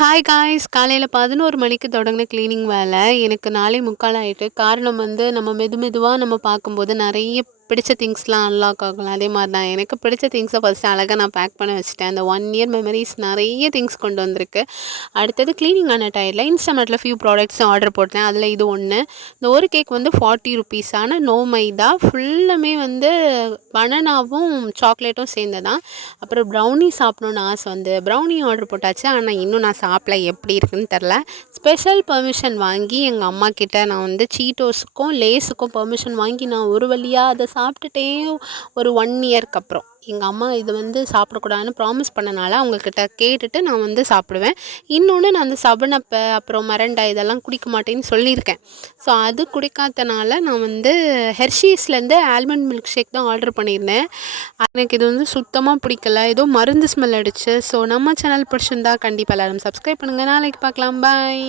Hi guys, காலையில் 11 மணிக்கு தொடங்கின க்ளீனிங் வேலை எனக்கு 4:45 ஆகிட்டு. காரணம் வந்து நம்ம மெதுவாக நம்ம பார்க்கும்போது நிறைய பிடிச்ச திங்ஸ்லாம் அன்லாக் ஆகலாம். அதே மாதிரி தான் எனக்கு பிடிச்ச திங்ஸை ஃபஸ்ட்டு அழகாக நான் பேக் பண்ண வச்சுட்டேன். அந்த 1 இயர் மெமரிஸ் நிறைய திங்ஸ் கொண்டு வந்திருக்கு. அடுத்தது க்ளீனிங் ஆன டயரில் இன்ஸ்டாமார்ட்டில் ஃபியூ ப்ராடக்ட்ஸ் ஆர்டர் போட்டேன். அதில் இது ஒன்று. இந்த ஒரு கேக் வந்து 40 ருபீஸ். ஆனால் நோ மைதா, ஃபுல்லுமே வந்து பனானாவும் சாக்லேட்டும் சேர்ந்து தான். அப்புறம் ப்ரௌனி சாப்பிடணுன்னு ஆசை வந்து ப்ரௌனி ஆர்டர் போட்டாச்சு. ஆனால் இன்னும் நான் சாப்பிடல, எப்படி இருக்குன்னு தெரில. ஸ்பெஷல் பெர்மிஷன் வாங்கி எங்கள் அம்மா கிட்ட நான் வந்து சீட்டோஸுக்கும் லேஸுக்கும் பெர்மிஷன் வாங்கி நான் ஒரு வழியாக அதை சாப்பிட்டுட்டேன். ஒரு 1 இயர்க்கு அப்புறம் எங்கள் அம்மா இது வந்து சாப்பிடக்கூடாதுன்னு ப்ராமிஸ் பண்ணனால அவங்கக்கிட்ட கேட்டுட்டு நான் வந்து சாப்பிடுவேன். இன்னொன்று, நான் அந்த சபனப்பை அப்புறம் மரண்டா இதெல்லாம் குடிக்க மாட்டேன்னு சொல்லியிருக்கேன். ஸோ அது குடிக்காதனால நான் வந்து ஹெர்ஷீஸ்லேருந்து ஆல்மண்ட் மில்க் ஷேக் தான் ஆர்டர் பண்ணியிருந்தேன். எனக்கு இது வந்து சுத்தமாக பிடிக்கல, ஏதோ மருந்து ஸ்மெல் அடிச்சு. ஸோ நம்ம சேனல் பிடிச்சிருந்தா கண்டிப்பாக எல்லோரும் சப்ஸ்கிரைப் பண்ணுங்கள். நாளைக்கு பார்க்கலாம். பாய்.